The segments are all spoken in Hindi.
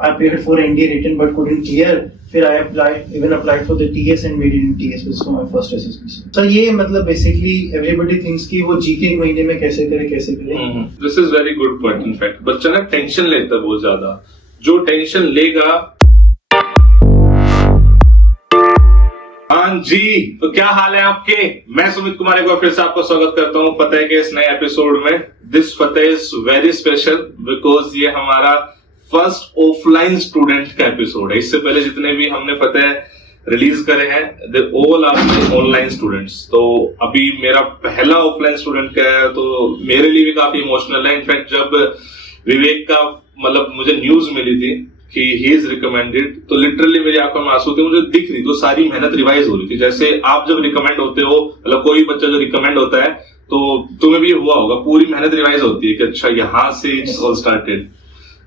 I appeared for NDA written but couldn't clear. फिर I applied for the TS and made it in TS, which was my first SSB. So ये मतलब basically everybody thinks कि वो GK एक महीने में कैसे करे. This is very good point in fact. बच्चा ना टेंशन लेता है बहुत ज्यादा. जो टेंशन लेगा. हाँ जी, तो क्या हाल है आपके? मैं सुमित कुमार एक बार फिर से आपका स्वागत करता हूँ फतेह के इस नए एपिसोड में. This Fateh is very special because ये हमारा फर्स्ट ऑफलाइन स्टूडेंट का एपिसोड है. इससे पहले जितने भी हमने फतेह रिलीज करे हैं they all are online students. तो अभी मेरा पहला ऑफलाइन स्टूडेंट का है तो मेरे लिए भी काफी इमोशनल है. इनफैक्ट जब विवेक का मतलब मुझे न्यूज मिली थी कि ही इज रिकमेंडेड तो लिटरली मेरी आंखों में आंसू थे. मुझे दिख रही तो सारी मेहनत रिवाइज हो रही थी. जैसे आप जब रिकमेंड होते हो मतलब कोई बच्चा जो रिकमेंड होता है तो तुम्हें भी हुआ होगा पूरी मेहनत रिवाइज होती है कि अच्छा यहाँ से इट्स ऑल स्टार्टेड.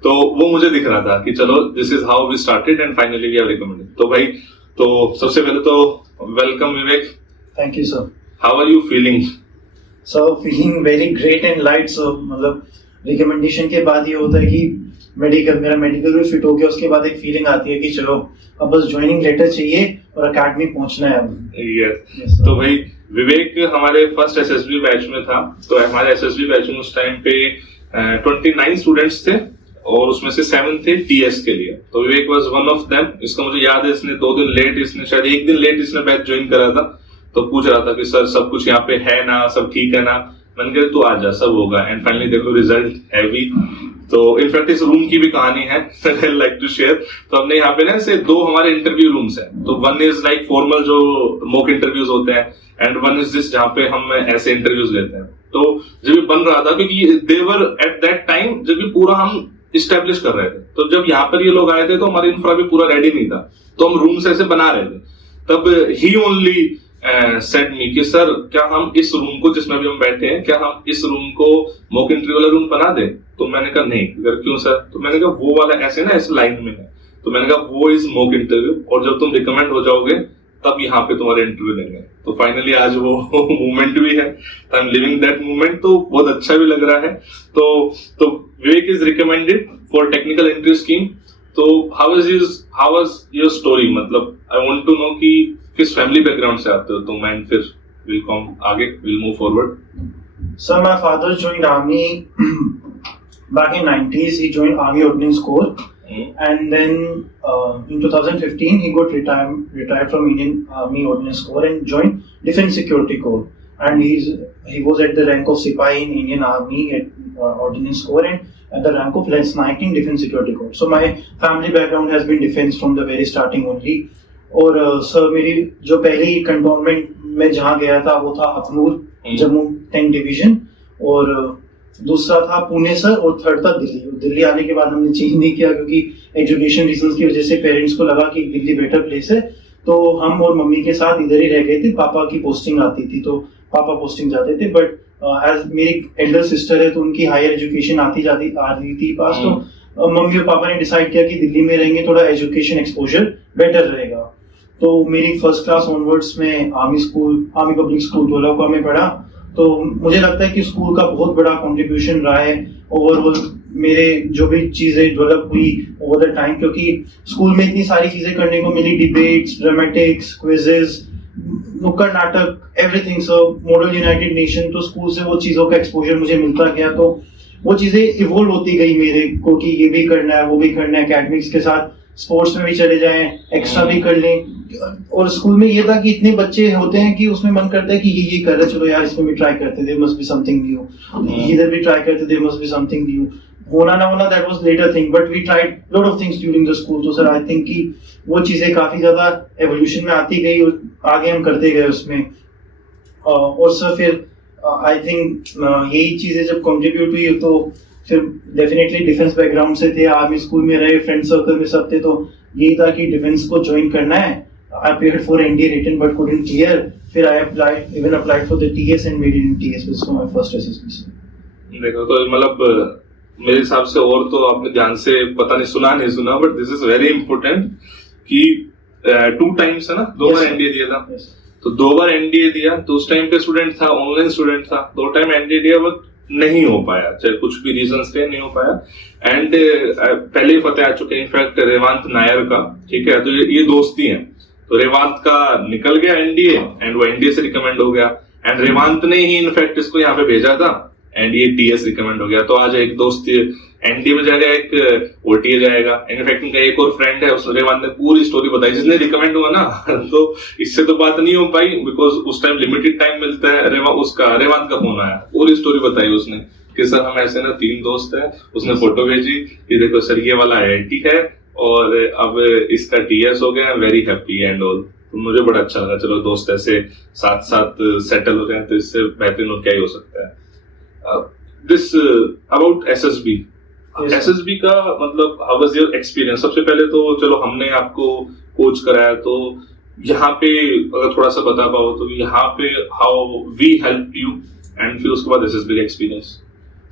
तो वो मुझे दिख रहा था कि चलो this is how we started and finally we have recommended. तो भाई तो सबसे पहले तो welcome Vivek. Thank you sir. How are you feeling? So feeling very great and light. So मतलब रिकमेंडेशन के बाद ये होता है कि मेरा मेडिकल भी फिट हो गया. उसके बाद एक फीलिंग आती है कि चलो अब बस ज्वाइनिंग लेटर चाहिए और अकेडमी पहुंचना है अब. yes. तो भाई विवेक हमारे फर्स्ट एसएसबी बैच में था. तो हमारे एसएसबी बैच में उस टाइम पे 29 स्टूडेंट्स थे और उसमें से 7 थे टीएस के लिए. तो विवेक वाज वन ऑफ देम. इसका मुझे याद है इसने 2 दिन लेट इसने शायद 1 दिन लेट इसने बैच ज्वाइन करा था. तो पूछ रहा था कि सर सब कुछ यहाँ पे है ना, सब ठीक है ना. मैंने कहा तू आ जा सब होगा. एंड फाइनली देखो रिजल्ट हैवी. तो इनफैक्ट इस रूम की भी कहानी है आई लाइक टू शेयर. तो हमने यहाँ पे ना से 2 हमारे इंटरव्यू रूम्स हैं. तो वन इज लाइक फॉर्मल जो मॉक इंटरव्यूज होते हैं एंड वन इज दिस जहाँ पे हम ऐसे इंटरव्यूज लेते हैं. तो जब ये बन रहा था क्योंकि देवर एट दैट टाइम जब ये पूरा हम इस्टेब्लिश कर रहे थे. तो जब यहाँ पर ये लोग आए थे तो हमारा इंफ्रा भी पूरा रेडी नहीं था. तो हम रूम्स ऐसे बना रहे थे. तब ही ओनली सेड मी कि सर क्या हम इस रूम को जिसमें भी हम बैठे हैं क्या हम इस रूम को मॉक इंटरव्यू वाला रूम बना दें. तो मैंने कहा नहीं. अगर क्यों सर? तो मैंने कहा वो वाला ऐसे ना ऐसे लाइन में है. तो मैंने कहा वो इज मॉक इंटरव्यू और जब तुम रिकमेंड हो जाओगे तब यहाँ पे तुम्हारे इंटरव्यू लेंगे. तो फाइनली आज वो मूवमेंट भी है. I am living that movement. तो बहुत अच्छा भी लग रहा है. तो Vivek is recommended for technical entry scheme. तो हाउ वाज योर स्टोरी? मतलब आई वांट टू नो कि किस फैमिली बैकग्राउंड से आते हो तुम एंड फिर will move forward. Sir, my father joined army back in 90s. He joined Army Ordnance Corps, and then in 2015 he got retired from Indian Army Ordnance Corps and joined Defence Security Corps. And he was at the rank of Sipahi in Indian Army at Ordnance Corps and at the rank of Lieutenant in Defence Security Corps. So my family background has been defence from the very starting only. और सर मेरी जो पहली कंटोनमेंट में जहाँ गया था वो था अखनूर जम्मू 10 डिवीजन और दूसरा था पुणे सर और थर्ड था दिल्ली. दिल्ली आने के बाद हमने चेंज नहीं किया क्योंकि एजुकेशन रीजंस की वजह से पेरेंट्स को लगा कि दिल्ली बेटर प्लेस है. तो हम और मम्मी के साथ इधर ही रह गए थे. पापा की पोस्टिंग आती थी तो पापा पोस्टिंग जाते थे. बट एज मेरी एल्डर सिस्टर है तो उनकी हायर एजुकेशन आ रही थी पास. तो मम्मी और पापा ने डिसाइड किया कि दिल्ली में रहेंगे थोड़ा एजुकेशन एक्सपोजर बेटर रहेगा. तो मेरी फर्स्ट क्लास ऑनवर्ड्स में आर्मी पब्लिक स्कूल धोलाकुआ में पढ़ा. तो मुझे लगता है कि स्कूल का बहुत बड़ा कंट्रीब्यूशन रहा है ओवरऑल मेरे जो भी चीजें डेवलप हुई ओवर द टाइम. क्योंकि स्कूल में इतनी सारी चीजें करने को मिली. डिबेट्स, ड्रामेटिक्स, क्विजेस, नुक्कड़ नाटक, एवरीथिंग. सो मॉडल यूनाइटेड नेशन. तो स्कूल से वो चीजों का एक्सपोजर मुझे मिलता गया. तो वो चीजें इवोल्व होती गई मेरे को कि ये भी करना है वो भी करना है. एकेडमिक्स के साथ स्पोर्ट्स में भी चले जाएं, एक्स्ट्रा भी कर लें. और स्कूल में ये था कि इतने बच्चे होते हैं कि उसमें मन करता है कि ये कर रहे चलो यार इसमें भी ट्राई करते. There must be something new. इधर भी ट्राई करते. There must be something new. होना ना होना that was latter thing but we tried lot of things during the school. तो सर आई थिंक कि वो चीजें काफी ज्यादा एवोल्यूशन में आती गई और आगे हम करते गए उसमें. और सर फिर आई थिंक यही चीजें जब कंट्रीब्यूट हुई तो फिर डेफिनेटली डिफेंस बैकग्राउंड से थे. आर्मी स्कूल में रहे, फ्रेंड सर्कल में सब थे. तो यही था कि डिफेंस को ज्वाइन करना है. आई appeared for NDA written but couldn't clear. फिर I applied for the TS and made it in TS, which was my first SSB. देखो तो मतलब मेरे हिसाब से और तो आपने ध्यान से पता नहीं सुना but this is very important कि 2 टाइम्स है ना 2 बार एनडीए दिया था. तो 2 बार एनडीए दिया. तो उस टाइम पे स्टूडेंट था, ऑनलाइन स्टूडेंट था. 2 टाइम एनडीए दिया. बट नहीं हो पाया, चाहे कुछ भी रीजंस थे, नहीं हो पाया। एंड पहले ही फतेह आ चुके हैं इनफैक्ट रेवांत नायर का, ठीक है, तो ये दोस्ती है। तो रेवांत का निकल गया एनडीए एंड वो एनडीए से रिकमेंड हो गया, एंड रेवांत ने ही इनफैक्ट इसको यहाँ पे भेजा था एंड ये टीएस रिकमेंड हो गया। तो आज एक दोस्त एनडीए में जाएगा, एक ओटीए जाएगा। इनफैक्ट उनका एक और फ्रेंड है, उसने रेवांत ने पूरी स्टोरी बताई, जिसने रिकमेंड हुआ ना तो इससे तो बात नहीं हो पाई बिकॉज उस टाइम लिमिटेड टाइम मिलता है। रेवांत का फोन आया, पूरी स्टोरी बताई उसने कि सर हम ऐसे ना 3 दोस्त हैं। उसने फोटो भेजी, ये देखो सर ये वाला आईआईटी है और अब इसका टीएस हो गया, वेरी हैप्पी एंड ऑल। तो मुझे बड़ा अच्छा लगा, चलो दोस्त ऐसे साथ साथ सेटल हो रहे हैं तो इससे बेहतरीन और क्या ही हो सकता है। दिस अबाउट एसएसबी, एसएसबी का मतलब हाउ वाज योर एक्सपीरियंस? सबसे पहले तो चलो हमने आपको कोच कराया, तो यहाँ पे अगर थोड़ा सा बता पाओ तो यहाँ पे how we help you and फिर उसके बाद एसएसबी का एक्सपीरियंस।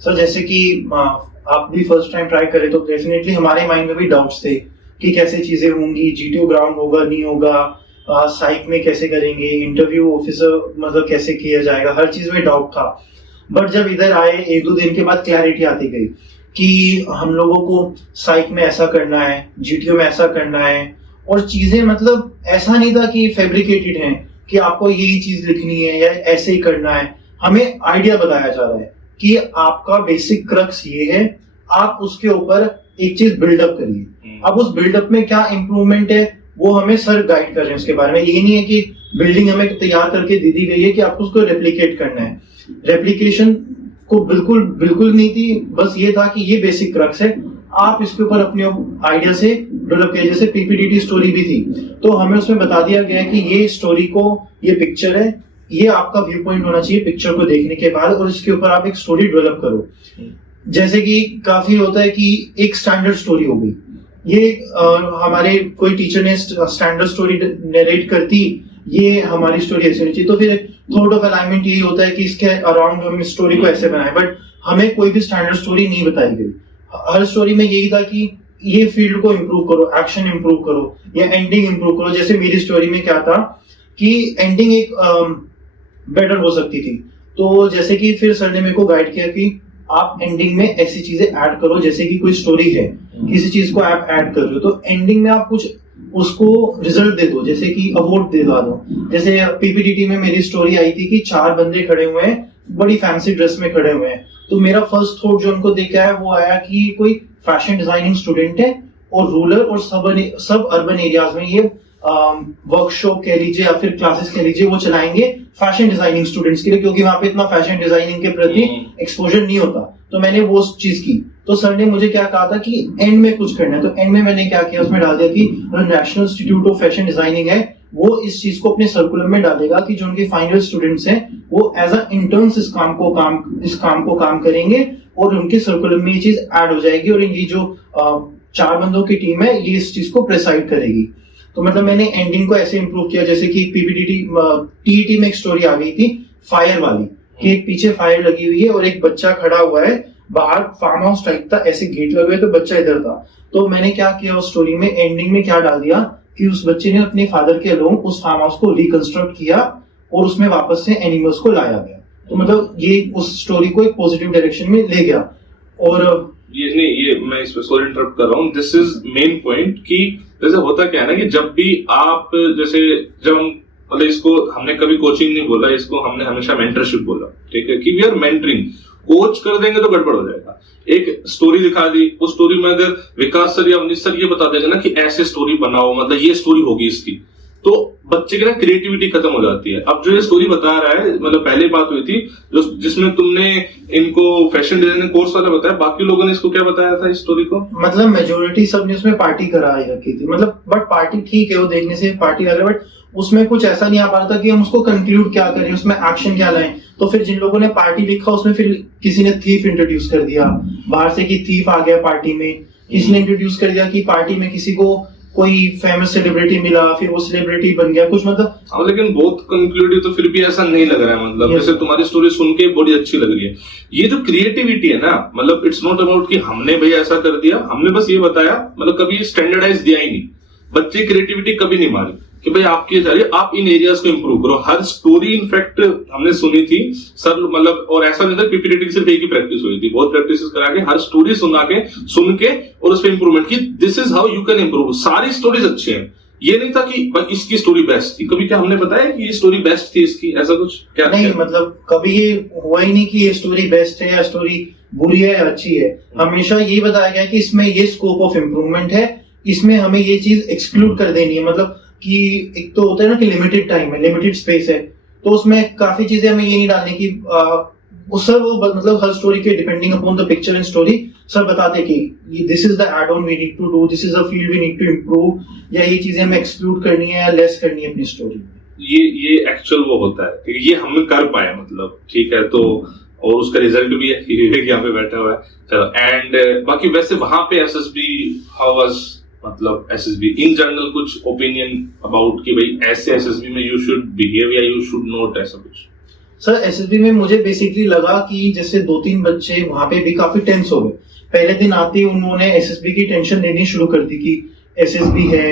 सर जैसे कि आप भी फर्स्ट टाइम ट्राई करें तो डेफिनेटली हमारे माइंड में भी डाउट्स थे कि कैसे चीजें होंगी, जीटीओ ग्राउंड होगा नहीं होगा, साइट में कैसे करेंगे, इंटरव्यू ऑफिसर मतलब कैसे किया जाएगा, हर चीज में डाउट था। बट जब इधर आए 1-2 दिन के बाद क्लैरिटी आती गई कि हम लोगों को साइट में ऐसा करना है, जीटीओ में ऐसा करना है, और चीजें मतलब ऐसा नहीं था कि फैब्रिकेटेड हैं कि आपको यही चीज लिखनी है या ऐसे ही करना है। हमें आइडिया बताया जा रहा है कि आपका बेसिक क्रक्स ये है, आप उसके ऊपर एक चीज बिल्डअप करिए। अब उस बिल्डअप में क्या इंप्रूवमेंट है वो हमें सर गाइड कर रहे हैं उसके बारे में। ये नहीं है कि बिल्डिंग हमें तैयार करके दे दी गई है कि आपको उसको रेप्लिकेट करना है। रेप्लिकेशन को बिल्कुल नहीं थी, बस ये था कि ये बेसिक क्रक्स है, आप इसके ऊपर अपने आइडिया से डेवलप करिए। जैसे पीपीटीटी स्टोरी भी थी तो हमें उसमें बता दिया गया है कि ये स्टोरी को, ये पिक्चर है, ये आपका व्यू पॉइंट होना चाहिए पिक्चर को देखने के बाद, और इसके ऊपर आप एक स्टोरी डेवलप करो। जैसे कि काफी होता है कि एक स्टैंडर्ड स्टोरी हो गई, ये हमारे कोई टीचर ने स्टैंडर्ड स्टोरी नरेट करती, ये हमारी स्टोरी ऐसी होनी चाहिए, तो फिर थॉट ऑफ अलाइनमेंट यही होता है कि इसके अराउंड हम स्टोरी को ऐसे बनाए। बट हमें कोई भी स्टैंडर्ड स्टोरी नहीं बताई गई। हर स्टोरी में यही था कि ये फील्ड को इम्प्रूव करो, एक्शन इम्प्रूव करो या एंडिंग इम्प्रूव करो। जैसे मेरी स्टोरी में क्या था कि एंडिंग एक बेटर हो सकती थी, तो जैसे कि फिर सर ने मेरे को गाइड किया कि आप एंडिंग में ऐसी चीजें ऐड करो, जैसे कि कोई स्टोरी है, किसी चीज को आप ऐड कर रहे हो तो एंडिंग में आप कुछ उसको रिजल्ट दे दो, जैसे कि अवार्ड दे दो। जैसे पीपीटीटी में मेरी स्टोरी आई थी कि 4 बंदे खड़े हुए हैं, बड़ी फैंसी ड्रेस में खड़े हुए हैं, तो मेरा फर्स्ट थॉट जो उनको देखा है वो आया कि कोई फैशन डिजाइनिंग स्टूडेंट है और रूरल और सब अर्बन एरियाज में ये वर्कशॉप कह लीजिए या फिर क्लासेस कह लीजिए वो चलाएंगे फैशन डिजाइनिंग स्टूडेंट्स के लिए, क्योंकि वहां पे इतना फैशन डिजाइनिंग के प्रति एक्सपोजर नहीं होता। तो मैंने वो चीज की, तो सर ने मुझे क्या कहा था कि एंड में कुछ करना है, तो एंड में मैंने क्या किया, उसमें डाल दिया कि national institute of fashion designing है, वो इस चीज को अपने सर्कुलम में डालेगा कि जो उनके फाइनल स्टूडेंट्स हैं वो एज अ इंटर्न्स इस काम को काम करेंगे और उनके सर्कुलम में ये चीज ऐड हो जाएगी और ये जो 4 बंदों की टीम है ये इस चीज को प्रिसाइड करेगी। तो मतलब मैंने एंडिंग को ऐसे इंप्रूव किया, जैसे कि टीईटी में एक स्टोरी आ गई थी फायर वाली कि एक पीछे फायर लगी हुई है और एक बच्चा खड़ा हुआ है, बाहर फार्म हाउस टाइप था, ऐसे गेट लगे हुए तो बच्चा इधर था। तो मैंने क्या किया उस स्टोरी में, एंडिंग में क्या डाल दिया कि उस बच्चे ने अपने फादर के अलोंग उस फार्म हाउस को रिकंस्ट्रक्ट किया और उसमें वापस से एनिमल्स को लाया गया। तो मतलब ये उस स्टोरी को एक पॉजिटिव डायरेक्शन में ले गया। और ये मैं इसमें सॉरी इंटरप्ट कर रहा हूँ, दिस इज मेन पॉइंट कि जैसे होता क्या है ना कि जब भी आप जब हम मतलब इसको हमने कभी कोचिंग नहीं बोला, इसको हमने हमेशा मेंटरशिप बोला, ठीक है, कि वी आर मेंटरिंग। कोच कर देंगे तो गड़बड़ हो जाएगा। एक स्टोरी दिखा दी, उस स्टोरी में अगर विकास सर या अवनीश सर ये बता देंगे ना कि ऐसे स्टोरी बनाओ, मतलब ये स्टोरी होगी इसकी, तो बच्चे की ना क्रिएटिविटी खत्म हो जाती है। अब जो ये स्टोरी बता रहा है, मतलब पहले बात हुई थी जिसमें तुमने इनको फैशन डिजाइनिंग कोर्स वाला बताया, बाकी लोगों ने इसको क्या बताया था इस स्टोरी को? मतलब मेजोरिटी सबने उसमें पार्टी करा रखी थी, मतलब बट पार्टी ठीक है, वो देखने से पार्टी लग रहा है, बट उसमें कुछ ऐसा नहीं आ पा रहा था कि हम उसको कंक्लूड क्या करें, उसमें एक्शन क्या लाएं। तो फिर जिन लोगों ने पार्टी लिखा उसमें फिर किसी ने थीफ इंट्रोड्यूस कर दिया बाहर से कि थीफ आ गया पार्टी में, किसी ने इंट्रोड्यूस कर दिया कि पार्टी में किसी को कोई फेमस सेलिब्रिटी मिला, फिर वो सेलिब्रिटी बन गया कुछ, मतलब लेकिन बहुत कंक्लूडिव तो फिर भी ऐसा नहीं लग रहा है। मतलब जैसे तुम्हारी स्टोरी सुन के बड़ी अच्छी लग रही है। ये जो क्रिएटिविटी है ना, मतलब इट्स नॉट अबाउट कि हमने भाई ऐसा कर दिया, हमने बस ये बताया, मतलब कभी स्टैंडर्डाइज दिया ही नहीं। बच्चे क्रिएटिविटी कभी नहीं मारी कि भाई आपकी ये जा रही है, आप इन एरियाज को इंप्रूव करो। हर स्टोरी इनफैक्ट हमने सुनी थी सर, मतलब और ऐसा नहीं था पीपीटी की सिर्फ एक ही प्रैक्टिस हुई थी, बहुत प्रैक्टिस करा के हर स्टोरी सुन के और उस पर इंप्रूवमेंट की। This is how you can improve. सारी स्टोरीज अच्छी हैं, ये नहीं था कि इसकी स्टोरी बेस्ट थी। कभी क्या हमने बताया कि ये स्टोरी बेस्ट थी इसकी, ऐसा कुछ क्या नहीं? मतलब कभी ये हुआ ही नहीं कि ये स्टोरी बेस्ट है या स्टोरी बुरी है या अच्छी है। हमेशा ये बताया गया कि इसमें ये स्कोप ऑफ इम्प्रूवमेंट है, इसमें हमें ये चीज एक्सक्लूड कर देनी है। मतलब कि एक तो होता है ना कि लिमिटेड टाइम है, लिमिटेड स्पेस है, तो उसमें काफी चीजें हमें ये नहीं डालनी कि उस सर वो मतलब हर स्टोरी के depending upon the picture and story sir बताते कि this is the add on we need to do, this is a field we need to improve, या ये चीजें हमें एक्सक्लूड करनी है या लेस करनी है अपनी स्टोरी में। ये एक्चुअल वो होता है, ठीक है, ये हमने कर पाया, मतलब ठीक है। तो और उसका रिजल्ट भी है, विवेक यहाँ पे बैठा हुआ है। चलो, एंड बाकी वैसे वहां पे एसएसबी हाउ वाज, मतलब एसएसबी इन जनरल कुछ ओपिनियन अबाउट कि भाई ऐसे एसएसबी में यू शुड बिहेव या यू शुड नॉट, ऐसा कुछ? सर एसएसबी में मुझे बेसिकली लगा कि जैसे 2-3 बच्चे वहां पे भी काफी टेंस हो गए। पहले दिन आते ही उन्होंने एसएसबी की टेंशन लेनी शुरू कर दी कि एसएसबी है,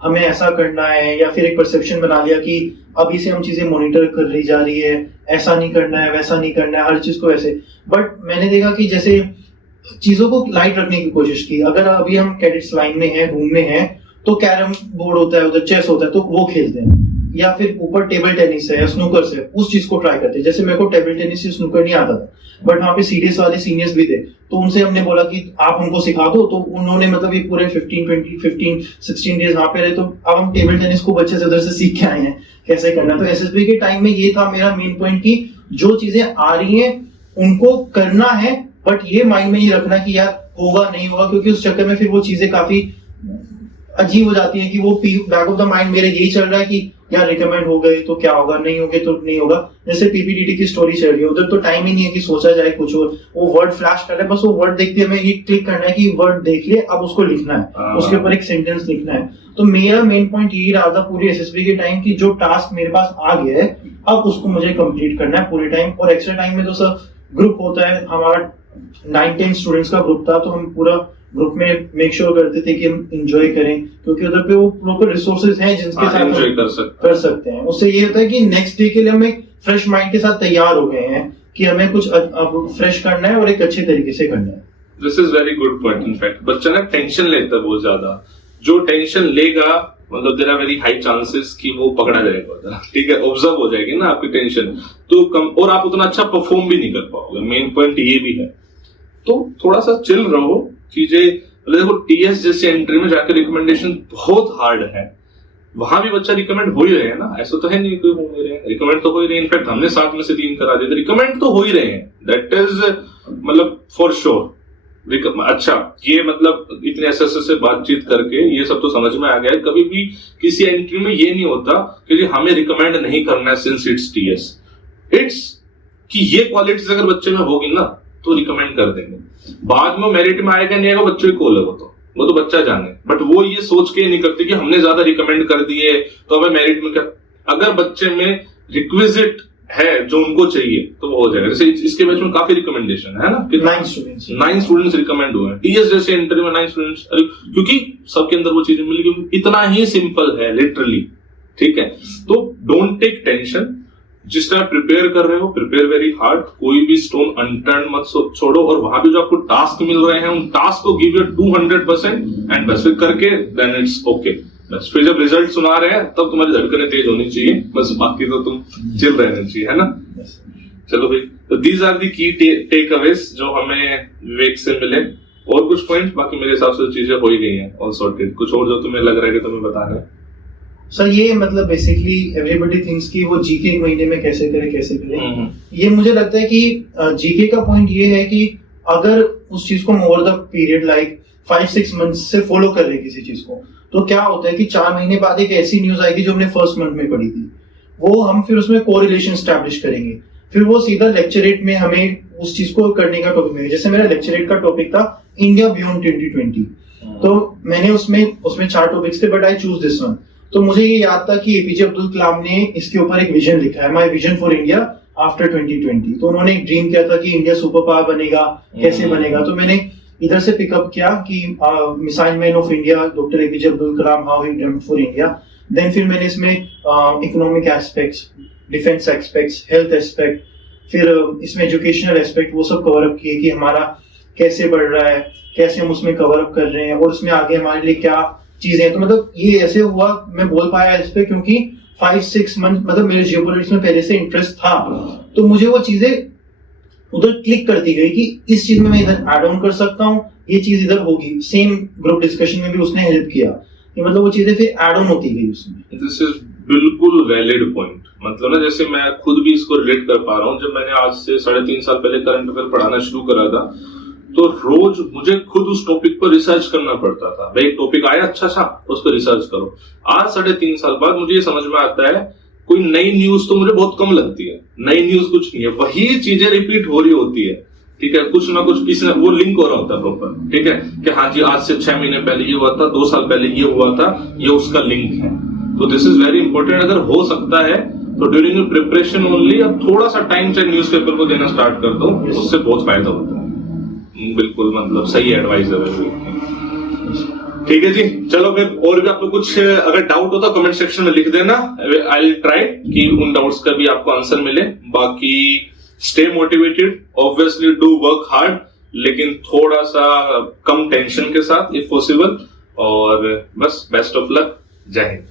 हमें ऐसा करना है, या फिर एक परसेप्शन बना लिया कि अभी से हम चीजें मॉनिटर कर रही जा रही है, ऐसा नहीं करना है, वैसा नहीं करना है, हर चीज को ऐसे। बट मैंने देखा कि जैसे चीजों को लाइट रखने की कोशिश की। अगर अभी हम कैडेट्स लाइन में हैं, रूम में हैं, तो कैरम बोर्ड होता है उधर, चेस होता है, तो वो खेलते हैं, या फिर ऊपर टेबल टेनिस है या स्नूकर है, उस चीज को ट्राई करते हैं। जैसे मेरे को टेबल टेनिस या स्नूकर नहीं आता था, बट वहाँ पे सीरियस वाले सीनियर्स भी थे, तो उनसे हमने बोला कि आप हमको सिखा दो। तो उन्होंने मतलब ये पूरे 15-16 डेज वहाँ पे रहे, तो अब हम टेबल टेनिस को बच्चे से उधर से सीख के आए हैं कैसे करना। तो एसएसबी के टाइम में ये था मेरा मेन पॉइंट कि जो चीजें आ रही हैं उनको करना है, बट ये माइंड में ये रखना कि यार होगा नहीं होगा, क्योंकि उस चक्कर में फिर वो चीजें काफी अजीब हो जाती है कि वो बैक ऑफ द माइंड मेरे यही चल रहा है कि यार रिकमेंड हो गए तो क्या होगा, नहीं हो गए तो नहीं होगा। जैसे पीपीडीटी की स्टोरी चल रही है, उधर तो टाइम ही नहीं है कि सोचा जाए कुछ और, वो वर्ड फ्लैश कर रहे हैं, बस वो वर्ड देखते हमें ये क्लिक करना है कि वर्ड देख लिए, अब उसको लिखना है, उसके ऊपर एक सेंटेंस लिखना है। तो मेरा मेन पॉइंट यही रहा था पूरी एसएसबी के टाइम की जो टास्क मेरे पास आ गया है अब उसको मुझे कंप्लीट करना है पूरे टाइम। और एक्स्ट्रा टाइम में तो सर ग्रुप होता है, हमारा 9-10 स्टूडेंट्स का ग्रुप था, तो हम पूरा ग्रुप में मेक श्योर करते थे कि हम एंजॉय करें, क्योंकि उधर पे वो प्रॉपर रिसोर्सेज हैं जिनके साथ एंजॉय कर सकते हैं। उससे ये होता है कि नेक्स्ट डे के लिए हम एक फ्रेश माइंड के साथ तैयार हो गए हैं कि हमें कुछ अब फ्रेश करना है और एक अच्छे तरीके से करना है। This is very good point. In fact बच्चा ना टेंशन लेता है बहुत ज्यादा, जो टेंशन लेगा मतलब there are very high chances कि वो पकड़ा जाएगा, ठीक है, ऑब्जर्व हो जाएगी ना आपकी टेंशन, तो कम, और आप उतना अच्छा परफॉर्म भी नहीं कर पाओगे। मेन पॉइंट ये भी है। तो थोड़ा सा चिल रहो चीजें। देखो टीएस जैसे एंट्री में जाकर रिकमेंडेशन बहुत हार्ड है, वहां भी बच्चा रिकमेंड हो ही रहे हैं ना, ऐसा तो है नहीं कोई हो नहीं रहे हैं, रिकमेंड तो हो ही रहे हैं। इनफैक्ट हमने 7 में से 3 करा दिए, रिकमेंड तो हो ही रहे हैं, दैट इज मतलब फॉर श्योर। अच्छा, ये मतलब इतने एसएसए से बातचीत करके ये सब तो समझ में आ गया है। कभी भी किसी एंट्री में ये नहीं होता कि हमें रिकमेंड नहीं करना है सिंस इट्स टीएस, इट्स कि ये क्वालिटीज अगर बच्चे में होगी ना तो रिकमेंड कर देंगे। बाद में मेरिट में आएगा नहीं आएगा बच्चों की कॉल है, वो तो बच्चा जाने, बट वो ये सोच के नहीं करते कि हमने ज्यादा रिकमेंड कर दिए तो हमें मेरिट में क्या। अगर बच्चे में रिक्विजिट है जो उनको चाहिए तो वो हो जाएगा। जैसे इसके बैच में काफी रिकमेंडेशन है ना, 9 स्टूडेंट्स रिकमेंड हुए हैं टीएस जैसे एंट्री में 9 स्टूडेंट्स, क्योंकि सबके अंदर वो चीजें मिली, क्योंकि इतना ही सिंपल है लिटरली, ठीक है। तो डोंट टेक टेंशन, जिस तरह प्रिपेयर कर रहे हो प्रिपेयर वेरी हार्ड, कोई भी स्टोन अनटर्न मत छोड़ो, और वहां भी जो आपको टास्क मिल रहे हैं उन टास्क को गिव योर 200% एंड बस फिर करके देन इट्स ओके। बस फिर जब रिजल्ट सुना रहे हैं तब तुम्हारी धड़कनें तेज होनी चाहिए, बस बाकी तो तुम चिल रहना चाहिए, है ना। चलो भाई, तो दीज आर दी की टेक अवेज जो हमें विवेक से मिले। और कुछ पॉइंट? बाकी मेरे हिसाब से चीजें हो ही गई हैं ऑल सॉर्टेड। कुछ और जो तुम्हें लग रहा है कि तुम्हें बताना है? सर ये मतलब बेसिकली एवरीबडी थिंक्स कि वो जीके महीने में कैसे करें। ये मुझे लगता है कि जीके का पॉइंट ये है कि अगर उस चीज को over the period like 5-6 months से फॉलो कर रहे किसी चीज को, तो क्या होता है कि 4 महीने बाद एक ऐसी न्यूज आएगी जो हमने फर्स्ट मंथ में पढ़ी थी, वो हम फिर उसमें कोरिलेशन स्टैब्लिश करेंगे, फिर वो सीधा लेक्चरेट में हमें उस चीज को करने का टॉपिक मिलेगा। जैसे मेरा लेक्चरेट का टॉपिक था इंडिया बियॉन्ड 2020, तो मैंने उसमें 4 टॉपिक्स थे, but I choose this one. तो मुझे ये याद था कि एपीजे अब्दुल कलाम ने इसके ऊपर एक विजन लिखा है, my vision for India after 2020। तो उन्होंने एक ड्रीम किया था कि इंडिया सुपर पावर बनेगा, कैसे बनेगा। तो मैंने इधर से पिकअप किया कि missile man of India doctor APJ Abdul Kalam, how he dreamed for India. Then फिर मैंने इसमें economic aspects, defence aspects, health aspect, फिर इसमें एजुकेशनल एस्पेक्ट, वो सब कवर अप किए कि हमारा कैसे बढ़ रहा है, कैसे हम उसमें कवर अप कर रहे हैं और उसमें आगे हमारे लिए क्या चीजें हैं। तो मतलब ये ऐसे हुआ, मैं बोल पाया इस पे क्योंकि 5-6 मंथ मतलब मेरे जियोपॉलिटिक्स में पहले से इंटरेस्ट था, तो मुझे वो चीजें उधर क्लिक करती गई कि इस चीज में मैं इधर ऐड ऑन कर सकता हूँ, ये चीज इधर होगी। सेम ग्रुप डिस्कशन में भी उसने हेल्प किया कि मतलब वो चीजें फिर ऐड ऑन होती गई उसमें। दिस इज बिल्कुल वैलिड पॉइंट। मतलब ना जैसे मैं खुद भी इसको रिलेट कर पा रहा हूँ, जब मैंने आज से 3.5 साल पहले करंट अफेयर पढ़ाना शुरू करा था, तो रोज मुझे खुद उस टॉपिक पर रिसर्च करना पड़ता था। भाई एक टॉपिक आया अच्छा तो उस पर रिसर्च करो। आज 3.5 साल बाद मुझे ये समझ में आता है कोई नई न्यूज तो मुझे बहुत कम लगती है, नई न्यूज कुछ नहीं है, वही चीजें रिपीट हो रही होती है। ठीक है, कुछ ना कुछ किसी ना वो लिंक हो रहा होता है प्रॉपर। ठीक है कि हाँ जी आज से 6 महीने पहले ये हुआ था, 2 साल पहले ये हुआ था, ये उसका लिंक है। तो दिस इज वेरी इंपॉर्टेंट। अगर हो सकता है तो ड्यूरिंग प्रिपरेशन ओनली अब थोड़ा सा टाइम चाहे न्यूज़पेपर को देना स्टार्ट कर दो, उससे बहुत फायदा होता है। बिल्कुल मतलब सही एडवाइस है। ठीक है जी, चलो फिर और भी आपको कुछ अगर डाउट हो तो कमेंट सेक्शन में लिख देना। आई विल ट्राई कि उन डाउट्स का भी आपको आंसर मिले। बाकी stay motivated, obviously do work hard, लेकिन थोड़ा सा कम टेंशन के साथ इफ पॉसिबल। और बस बेस्ट ऑफ लक, जय हिंद।